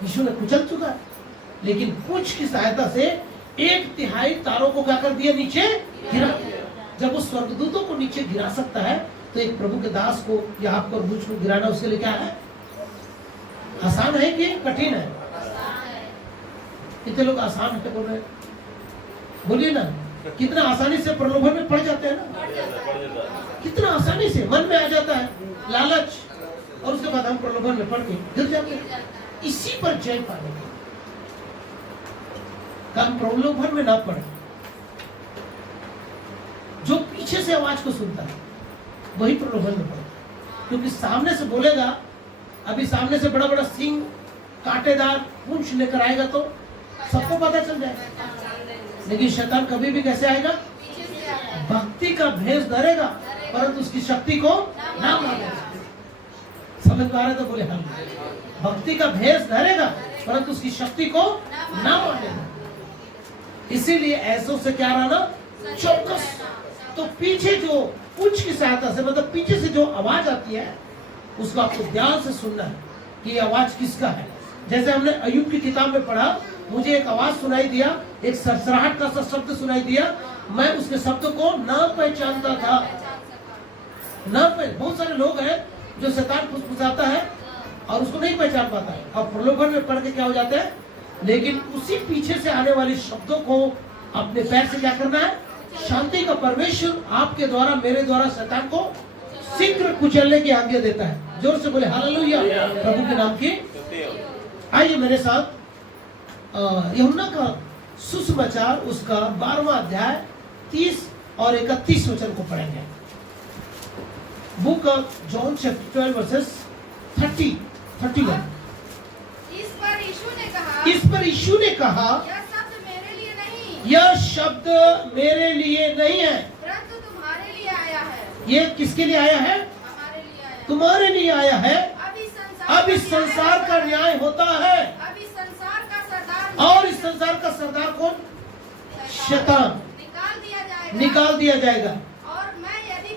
यीशु ने कुचल चुका है, लेकिन पूंछ की सहायता से 1/3 तारों को क्या कर दिया? नीचे गिरा दिया। जब वो स्वर्गदूतों को नीचे गिरा सकता है, तो एक प्रभु के दास को या आपको और मुझ को गिराना उसके लिए क्या है? आसान है कि कठिन है? कितने लोग आसान है बोल रहे? बोलिए ना, कितना आसानी से प्रलोभन में पड़ जाते हैं ना, कितना आसानी से मन में आ जाता है लालच, और उसके बाद हम प्रलोभन में पड़ के गिर जाते हैं। इसी पर जय पाने के हम प्रलोभन में ना पड़े। जो पीछे से आवाज को सुनता है वही प्रलोभन में पड़ता है, क्योंकि सामने से बोलेगा, अभी सामने से बड़ा बड़ा सिंह कांटेदार पूंछ लेकर आएगा तो सबको पता चल जाएगा, लेकिन शैतान कभी भी कैसे आएगा? भक्ति का भेष धरेगा, परंतु उसकी शक्ति को ना मानेगा। समझ पा रहे तो बोले हम, भक्ति का भेष धरेगा परंतु उसकी शक्ति को ना मानेगा। इसीलिए ऐसों से क्या रहना? चौकस। तो पीछे जो पूंछ की सहायता से, मतलब पीछे से जो आवाज आती है, उसको आपको ध्यान से सुनना है कि ये आवाज किसका है। जैसे हमने अय्यूब की किताब में पढ़ा, मुझे एक आवाज सुनाई दिया, एक सरसराहट का सा शब्द सुनाई दिया, मैं उसके शब्द को ना पहचानता था। बहुत सारे लोग हैं जो शैतान फुसफुसाता है और उसको नहीं पहचान पाता है, और प्रलोभन में पड़ के क्या हो जाते हैं। लेकिन उसी पीछे से आने वाले शब्दों को अपने पैर से क्या करना है? शांति का परमेश्वर आपके द्वारा, मेरे द्वारा शैतान को शीघ्र कुचलने की आज्ञा देता है। जोर से बोले हालेलुया प्रभु के नाम की। आइए मेरे साथ यूहन्ना का सुसमाचार उसका 12वां अध्याय 30 और 31 वचन को पढ़ेंगे। Book of John chapter 12 versus 30-31। इस पर यीशु ने कहा, यह शब्द मेरे लिए नहीं, यह शब्द मेरे लिए नहीं है, परंतु तुम्हारे लिए आया है। ये किसके लिए आया है? हमारे लिए आया है। तुम्हारे लिए आया है। अब इस संसार का न्याय होता है, अब इस संसार का सरदार, और इस संसार का सरदार कौन? शैतान निकाल दिया जाएगा। निकाल दिया जाएगा। और मैं यदि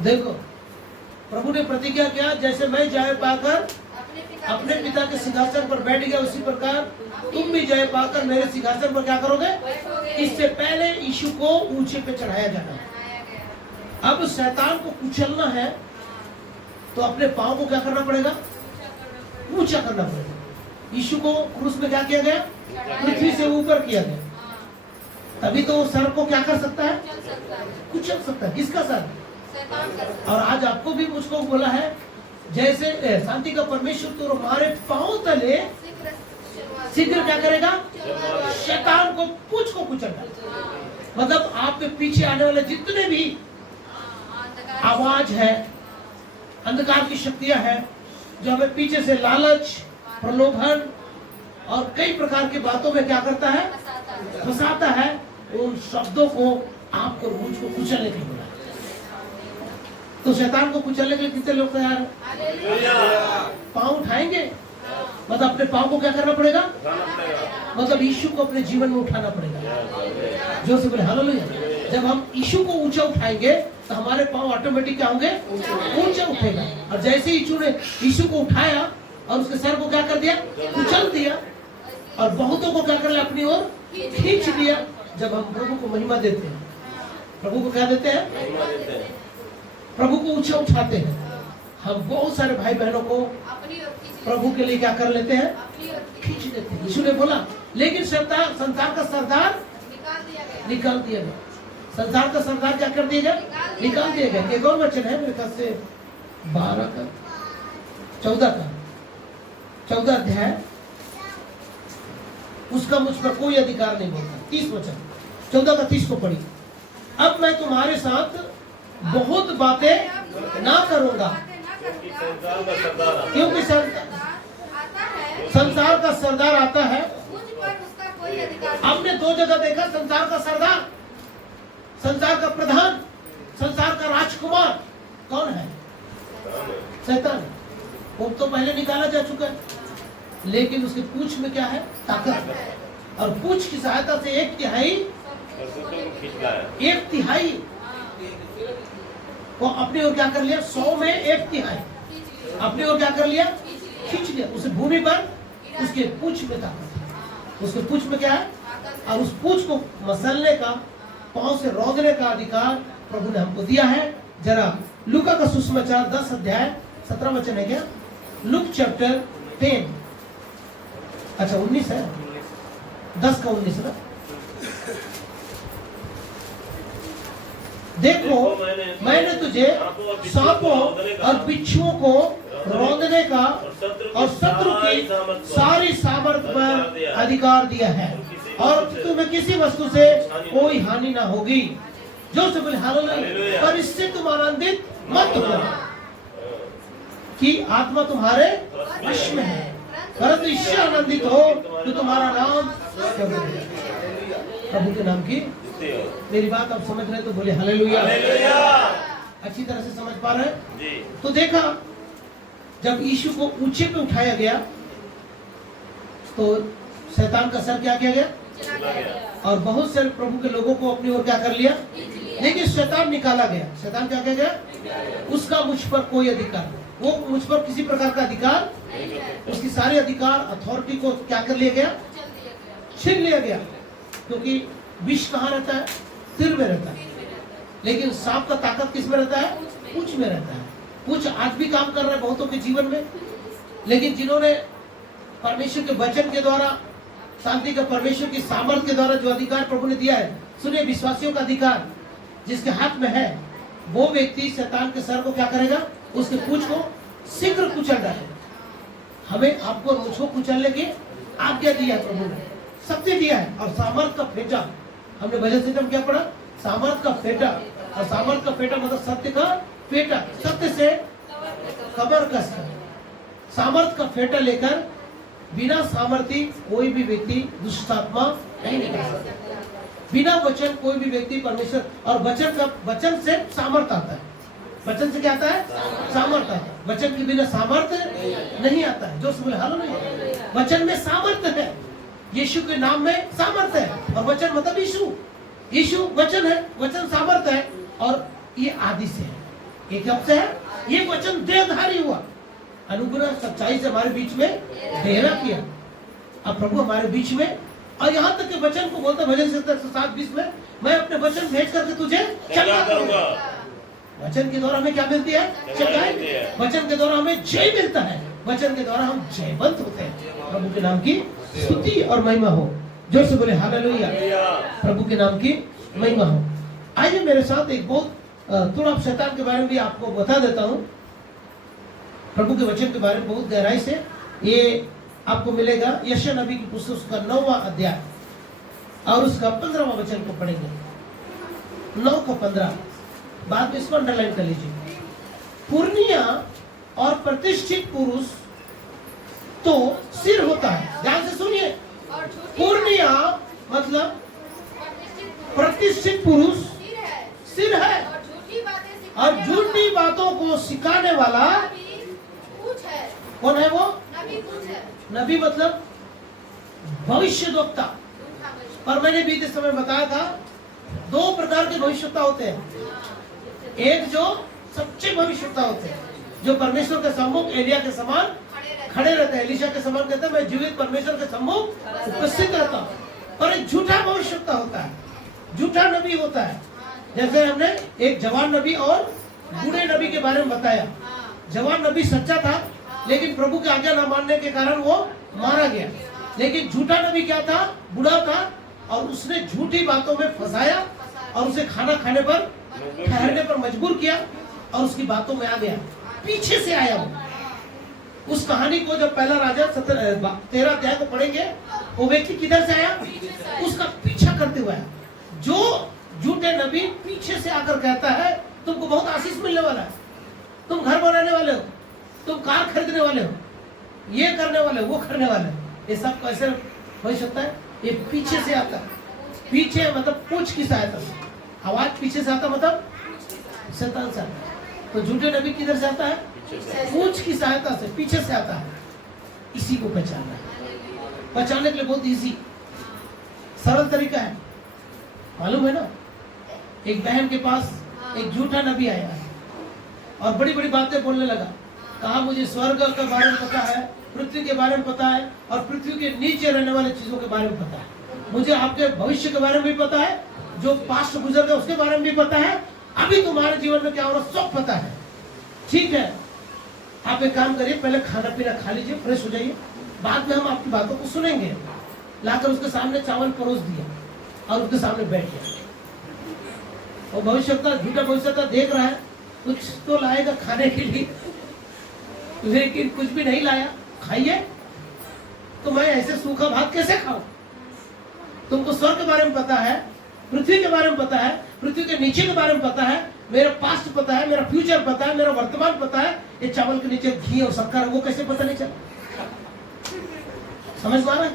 देखो प्रभु ने प्रतिज्ञा किया, जैसे मैं जय पाकर अपने पिता के सिंहासन पर बैठ गया, उसी प्रकार तुम भी जय पाकर मेरे सिंहासन पर क्या करोगे। इससे पहले यीशु को ऊंचे पे चढ़ाया जाना। अब शैतान को कुचलना है तो अपने पांव को क्या करना पड़ेगा, ऊंचा करना पड़ेगा। यीशु को क्रूस में क्या किया गया, पृथ्वी से ऊपर किया गया, तभी तो सर को क्या कर सकता है, कुचल सकता है। किसका सर, और आज आपको भी मुझको बोला है, जैसे शांति का परमेश्वर तो हमारे पांव तले शीघ्र क्या करेगा, शैतान को पूंछ को कुचलना। मतलब आपके पीछे आने वाले जितने भी आवाज है, अंधकार की शक्तियां हैं जो हमें पीछे से लालच, प्रलोभन और कई प्रकार की बातों में क्या करता है, फंसाता है, उन शब्दों को आपको मुझको कुचलने के लिए बोला। तो शैतान को कुचलने के लिए कितने लोग तैयार हैं? पांव उठाएंगे, मतलब अपने पांव को क्या करना पड़ेगा, मतलब यीशु को अपने जीवन में उठाना पड़ेगा। जो से बोले हालेलुया। जब हम यीशु को ऊंचा उठाएंगे तो हमारे पांव ऑटोमेटिक क्या होंगे, ऊंचा उठेगा। और जैसे यीशु को उठाया और उसके सर को क्या कर दिया, कुचल दिया, और बहुतों को क्या कर लिया, अपनी ओर खींच लिया। जब हम प्रभु को महिमा देते हैं, प्रभु को क्या देते हैं, प्रभु को ऊंचा उठाते हैं, हम बहुत सारे भाई बहनों को प्रभु के लिए क्या कर लेते हैं, खींच लेते हैं। यीशु ने बोला, लेकिन संसार का सरदार निकाल दिया गया। संसार का सरदार क्या कर दिया गया, निकाल दिया गया। एक और वचन है मेरे ख्याल से 12 का 14 अध्याय, उसका मुझ पर कोई अधिकार नहीं बोलता। 30 वचन 14 का 30 को पढ़ी। अब मैं तुम्हारे साथ बहुत बातें ना करूंगा, क्योंकि संसार का सरदार आता है। हमने 2 जगह देखा, संसार का सरदार, संसार का प्रधान, संसार का राजकुमार कौन है, शैतान। वो तो पहले निकाला जा चुका है, लेकिन उसके पूंछ में क्या है, ताकत, और पूंछ की सहायता से 1/3 वो अपनी ओर क्या कर लिया, 100 में 1/3 अपनी ओर क्या कर लिया, खींच लिया। उसे भूमि पर उसके पूंछ में ताकत, उसके पूंछ में क्या है, और उस पूंछ को मसलने का, पांव से रौंदने का अधिकार प्रभु ने हमको दिया है। जरा लूका का सुसमाचार 10 अध्याय 17 वचन है क्या, लुक चैप्टर 10, अच्छा 19 है, 10 का 19 ना। देखो मैंने तुझे सांपों और बिच्छुओं को रौंदने का और शत्रु की सारी सामर्थ्य पर अधिकार दिया है, और तुम्हें किसी वस्तु से कोई हानि ना होगी। जो से बोले हालेलुया। पर इससे तुम आनंदित मत हो कि आत्मा तुम्हारे वश में है, परंतु इससे आनंदित हो तो तुम्हारा नाम प्रभु के नाम की। मेरी बात आप समझ रहे तो बोले हालेलुया। अच्छी तरह से समझ पा रहे हैं। तो देखा, जब यीशु को ऊंचे पे उठाया गया तो शैतान का सर क्या किया गया, और बहुत से प्रभु के लोगों को अपनी ओर क्या कर लिया, लेकिन शैतान निकाला गया। शैतान क्या किया गया, उसका मुझ पर कोई अधिकार नहीं, वो मुझ पर किसी प्रकार का अधिकार, उसकी सारे अधिकार, अथॉरिटी को क्या कर लिया गया, छीन लिया गया। क्योंकि विष कहाँ रहता है, सिर में रहता है, लेकिन सांप का ताकत किस में रहता है, पूंछ में रहता है। पूंछ आज भी काम कर रहा है बहुतों के जीवन में, लेकिन जिन्होंने परमेश्वर के वचन के द्वारा, शांति का परमेश्वर की सामर्थ्य के द्वारा जो अधिकार प्रभु ने दिया है, सुनिए, विश्वासियों का अधिकार जिसके हाथ में है, वो व्यक्ति शैतान के सर को क्या करेगा, उसके पूंछ को शीघ्र कुचल रहा है। हमें आपको मुझको कुचलने की आज्ञा दी है, प्रभु ने शक्ति दिया है, और सामर्थ्य का फेटा, हमने भजन सिस्टम क्या पढ़ा, सामर्थ्य का फेटा। और सामर्थ्य का फेटा मतलब सत्य का फेटा, सत्य से कमर कसकर सामर्थ्य का फेटा लेकर बिना सामर्थ्य कोई भी व्यक्ति दुष्ट आत्मा नहीं निकल सकता। बिना वचन कोई भी व्यक्ति परमेश्वर, और वचन से सामर्थ्य आता है। वचन से क्या आता है, सामर्थ्य आता है। वचन के बिना सामर्थ्य नहीं आता है। जो बोले हालेलुया। वचन में सामर्थ्य है, यीशु के नाम में सामर्थ्य है, और वचन मतलब यीशु, यीशु वचन है, वचन सामर्थ्य है, और ये आदि से है। ये कब से है? ये वचन देहधारी हुआ, अनुग्रह सच्चाई से हमारे बीच में डेरा किया। अब प्रभु हमारे बीच में, और यहाँ तक के वचन को बोलता भजन 7:20 में, मैं अपने वचन भेज करके तुझे चंगा करूंगा। वचन के द्वारा हमें क्या मिलती है? चंगाई। वचन के द्वारा हमें जय मिलता है, वचन के द्वारा हम जयवंत होते हैं। प्रभु के नाम की स्तुति और महिमा हो। जोर से बोले हालेलुया। प्रभु के नाम की महिमा हो। आइए मेरे साथ एक बहुत थोड़ा शैतान के बारे में भी आपको बता देता हूँ। प्रभु के वचन के बारे में बहुत गहराई से ये आपको मिलेगा। यशायाह नबी की पुस्तक उसका 9वां अध्याय और उसका 15वां वचन को पढ़ेंगे। 9 का 15, बाद में इसको अंडरलाइन कर लीजिए। पूर्णिया और प्रतिष्ठित पुरुष तो सिर होता है। ध्यान से सुनिए, पूर्णिया मतलब प्रतिष्ठित पुरुष सिर है, और झूठी बातों को सिखाने वाला कौन है? वो नबी मतलब भविष्यद्वक्ता। पर मैंने बीते समय बताया था 2 प्रकार के भविष्यद्वक्ता होते हैं। एक जो सच्चे भविष्यद्वक्ता होते हैं, जो परमेश्वर के सम्मुख एलिया के समान खड़े रहते हैं। एलीशा के समान कहते हैं मैं जीवित परमेश्वर के सम्मुख उपस्थित रहता हूँ। और एक झूठा भविष्यद्वक्ता होता है, झूठा नबी होता है। जैसे हमने एक जवान नबी और बूढ़े नबी के बारे में बताया। जवान नबी सच्चा था, लेकिन प्रभु की आज्ञा न मानने के कारण वो मारा गया। लेकिन झूठा नबी क्या था? बूढ़ा था, और उसने झूठी बातों में फंसाया और उसे खाना खाने पर ठहरने पर मजबूर किया, और उसकी बातों में आ गया। पीछे से आया वो। उस कहानी को जब पहला राजा 13 अध्याय को पढ़ेंगे, वो व्यक्ति किधर से आया? उसका पीछा करते हुए आया। जो झूठे नबी पीछे से आकर कहता है तुमको बहुत आशीष मिलने वाला है, तुम घर बनाने वाले हो, तुम कार खरीदने वाले हो, ये करने वाले हो, वो करने वाले हो, ये सब कैसे हो सकता है? ये पीछे से आता है। पीछे मतलब पूंछ की सहायता से। आवाज पीछे से आता मतलब शैतान से आता है। तो झूठे नबी किधर से आता है? पूंछ की सहायता से, पीछे से आता है। इसी को पहचानना है। पहचानने के लिए बहुत इजी सरल तरीका है, मालूम है ना? एक बहन के पास एक झूठा नबी आया और बड़ी बड़ी बातें बोलने लगा। कहा मुझे स्वर्ग के बारे में पता है, पृथ्वी के बारे में पता है, और पृथ्वी के नीचे रहने वाले चीजों के बारे में पता है। मुझे आपके भविष्य के बारे में भी पता है, जो पास्ट गुजर गया उसके बारे में भी पता है, अभी तुम्हारे जीवन में क्या हो रहा है सब पता है। ठीक है, आप एक काम करिए, पहले खाना पीना खा लीजिए, फ्रेश हो जाइए, बाद में हम आपकी बातों को सुनेंगे। लाकर उसके सामने चावल परोस दिया और उसके सामने बैठ गया। और भविष्यता झूठा भविष्यता देख रहा है, कुछ तो लाएगा खाने के लिए, लेकिन कुछ भी नहीं लाया। खाइए तो मैं ऐसे सूखा भात कैसे खाऊं? तुमको स्वर्ग के बारे में पता है, पृथ्वी के बारे में पता है, पृथ्वी के नीचे के बारे में पता है, मेरा पास्ट पता है, मेरा फ्यूचर पता है, मेरा वर्तमान पता है, ये चावल के नीचे घी और शक्कर है, वो कैसे पता नहीं चला? समझ पा रहे?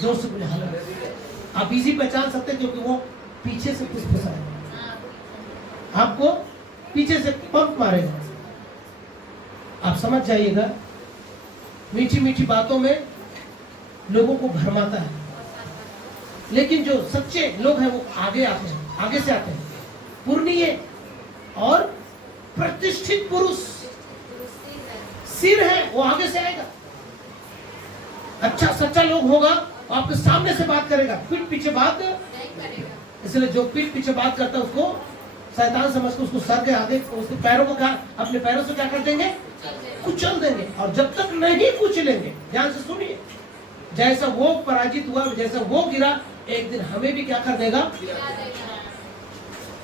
जोर से बोले हालेलुया। आप इजी पहचान सकते हैं, क्योंकि वो पीछे से कुछ फंसा है, आपको पीछे से पंप मारेगा। आप समझ जाइएगा, मीठी मीठी बातों में लोगों को भरमाता है, लेकिन जो सच्चे लोग हैं वो आगे आते हैं, आगे से आते हैं। पूर्णिय और प्रतिष्ठित पुरुष सिर है, वो आगे से आएगा। अच्छा सच्चा लोग होगा, आपके सामने से बात करेगा, पीठ पीछे बात नहीं करेगा। इसलिए जो पीठ पीछे बात करता है उसको शैतान समझकर उसको सर के आगे, उसके पैरों को क्या, अपने पैरों से क्या कर देंगे? कुचल देंगे। और जब तक नहीं कुचलेंगे, ध्यान से सुनिए, जैसा वो पराजित हुआ, जैसा वो गिरा, एक दिन हमें भी क्या कर देगा?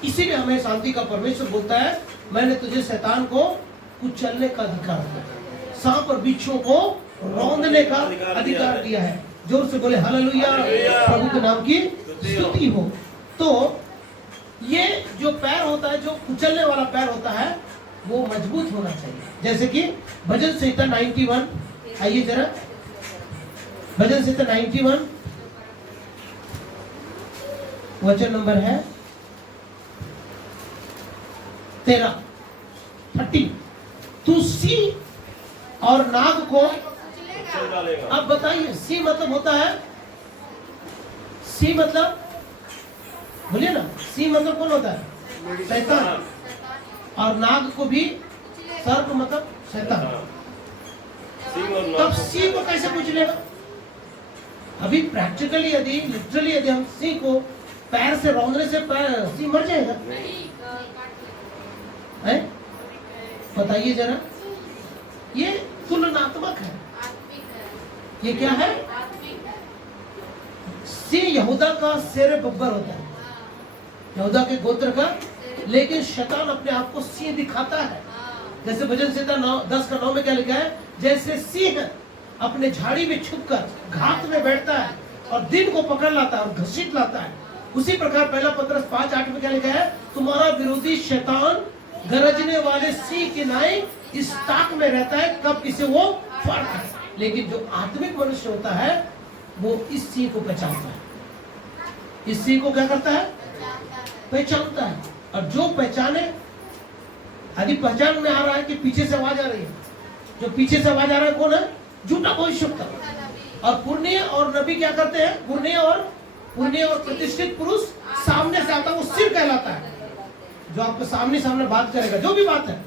इसीलिए हमें शांति का परमेश्वर बोलता है, मैंने तुझे शैतान को कुचलने का अधिकार दिया, सांप और बिच्छुओं को रौंदने का अधिकार दिया है। जोर से बोले हालेलुया। प्रभु के नाम की स्तुति हो। तो ये जो पैर होता है, जो कुचलने वाला पैर होता है, वो मजबूत होना चाहिए। जैसे कि भजन संहिता 91, आइए जरा, भजन संहिता 91 वचन नंबर है 30। तू सी और नाग को, अब बताइए, सी मतलब होता है, सी मतलब बोलिए ना, सी मतलब कौन होता है? शैतान। और नाग को भी, सर्प मतलब शैतान। हाँ। सिंह और तब नाग को सिंह को कैसे कुचलेगा? अभी प्रैक्टिकली यदि लिटरली यदि हम सिंह को पैर से रौंदने से सिंह मर जाएगा? है? बताइए जरा। ये तुलनात्मक है। ये क्या है? सिंह यहूदा का शेर बब्बर होता है, यहूदा के गोत्र का, लेकिन शैतान अपने आप को सिंह दिखाता है। जैसे भजन संहिता 10:9 में क्या लिखा है? जैसे सिंह अपने झाड़ी में छुपकर घात में बैठता है और दिन को पकड़ लाता है और घसीट लाता है, उसी प्रकार पहला पत्रस 5:8 में क्या लिखा है? तुम्हारा विरोधी शैतान गरजने वाले सिंह की नाई इस ताक में रहता है, कब किसे वो फाड़ता है। लेकिन जो आत्मिक मनुष्य होता है वो इस सिंह को पहचानता है। इस सिंह को क्या करता है? पहचानता है। और जो पहचाने, यदि पहचान में आ रहा है कि पीछे से आवाज आ रही है, जो पीछे से आवाज आ रहा है कौन है? झूठा भविष्यवक्ता। और पुण्य और नबी क्या करते हैं? पुण्य और प्रतिष्ठित पुरुष सामने से आता है, वो सिर कहलाता है। जो आपको सामने सामने बात करेगा, जो भी बात है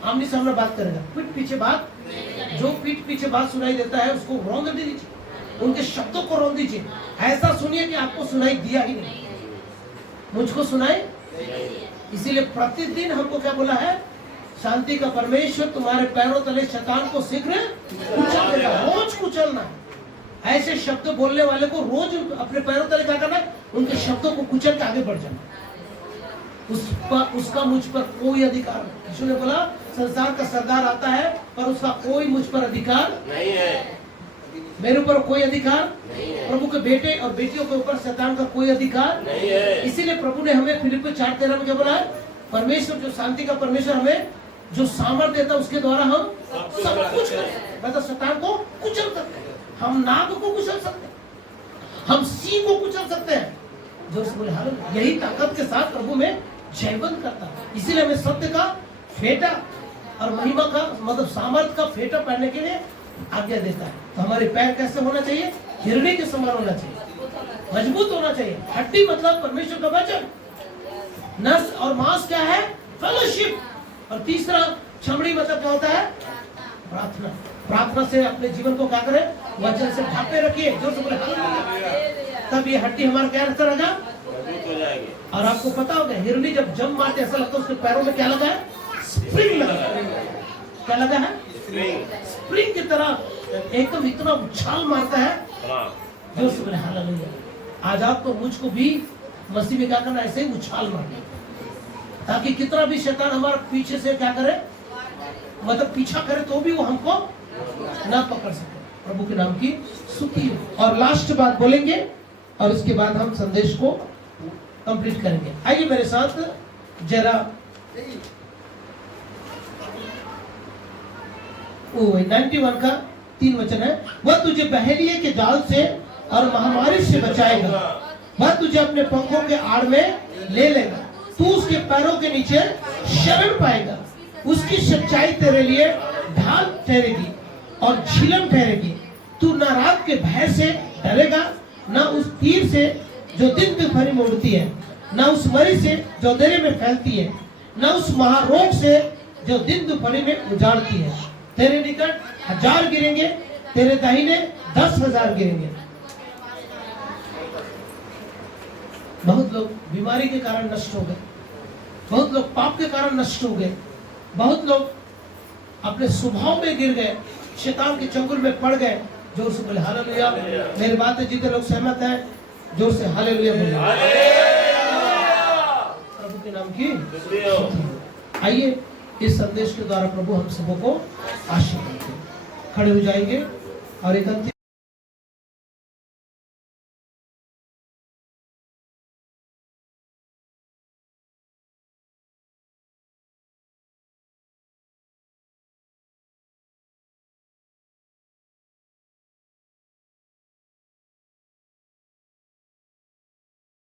आमने सामने बात करेगा, पीठ पीछे बात, जो पीठ पीछे बात सुनाई देता है उसको रौंद दीजिए, उनके शब्दों को रौंद दीजिए। ऐसा सुनिए कि आपको सुनाई दिया ही नहीं, मुझको सुनाई। इसीलिए प्रतिदिन हमको क्या बोला है? शांति का परमेश्वर तुम्हारे पैरों तले शैतान को शीघ्र कुचल देगा। रोज कुचलना। ऐसे शब्द बोलने वाले को रोज अपने पैरों तले क्या करना? उनके शब्दों को कुचल के आगे बढ़ जाना। उसका मुझ पर कोई अधिकार नहीं। यीशु ने बोला संसार का सरदार आता है पर उसका कोई मुझ पर अधिकार नहीं है, मेरे ऊपर कोई अधिकार नहीं है। प्रभु के बेटे और बेटियों के ऊपर शैतान का कोई अधिकार नहीं है। इसीलिए प्रभु ने हमें फिलिप्पी 4:13 में क्या बोला है? परमेश्वर जो शांति का परमेश्वर हमें जो सामर्थ्य देता है उसके द्वारा हम सब कुछ कर, मतलब शैतान को कुचल सकते हैं, हम नाग को कुचल सकते हैं, हम सिंह को कुचल सकते हैं। जो बोले हालेलुया, यही ताकत के साथ प्रभु में जयवंत करता है। इसीलिए हमें सत्य का फेटा और महिमा का मतलब सामर्थ का फेटा पहनने के लिए आज्ञा देता है। तो हमारे पैर कैसे होना चाहिए? हिरणी के समान होना चाहिए, मजबूत होना चाहिए। हड्डी मतलब परमेश्वर का वचन, नस और मांस क्या है? फेलोशिप। और तीसरा चमड़ी मतलब क्या होता है? प्रार्थना। प्रार्थना से अपने जीवन को क्या करें? वचन से ढांपे रखिए। जो से बोले हालेलुया, तब ये हड्डी हमारा क्या रहता रहेगा? मजबूत हो जाएगी। और आपको पता होगा हिरणी जब जम मारते ऐसा लगता है उसके पैरों में क्या लगा है? स्प्रिंग लगा है। क्या लगा है? स्प्रिंग की तरह एकदम इतना उछाल मारता है। जो से बोले हालेलुया। आज आपको मुझको भी मसीह में क्या करना? ऐसे ही उछाल मारना, ताकि कितना भी शैतान हमारे पीछे से क्या करे, मतलब पीछा करे तो भी वो हमको ना पकड़ सके। प्रभु के नाम की स्तुति हो। और लास्ट बात बोलेंगे और उसके बाद हम संदेश को कंप्लीट करेंगे। आइए मेरे साथ जरा 91 का 3 वचन है। वह तुझे बहेलिए के जाल से और महामारी से बचाएगा, वह तुझे अपने पंखों के आड़ में ले लेगा, तू उसके पैरों के नीचे शरण पाएगा। उसकी सच्चाई तेरे लिए ढाल ठहरेगी और झिलम ठहरेगी। तू न रात के भय से डरेगा, न उस तीर से जो दिन दोपहर में उड़ती है, न उस मरी से जो अंधेरे में फैलती है, न उस महारोग से जो दिन दोपहर में उजाड़ती है। तेरे निकट 1000 गिरेंगे, तेरे दाहिने 10,000 गिरेंगे। बहुत लोग बीमारी के कारण नष्ट हो गए, बहुत लोग पाप के कारण नष्ट हो गए, बहुत लोग अपने स्वभाव में गिर गए, शैतान के चंगुल में पड़ गए। जोर से बोले हालेलुया। मेरी बात है, जितने लोग सहमत हैं जोर से हालेलुया बोले। प्रभु के नाम की आइए इस संदेश के द्वारा प्रभु हम सबों को आशीर्वाद दें। खड़े हो जाएंगे और एक अंतिम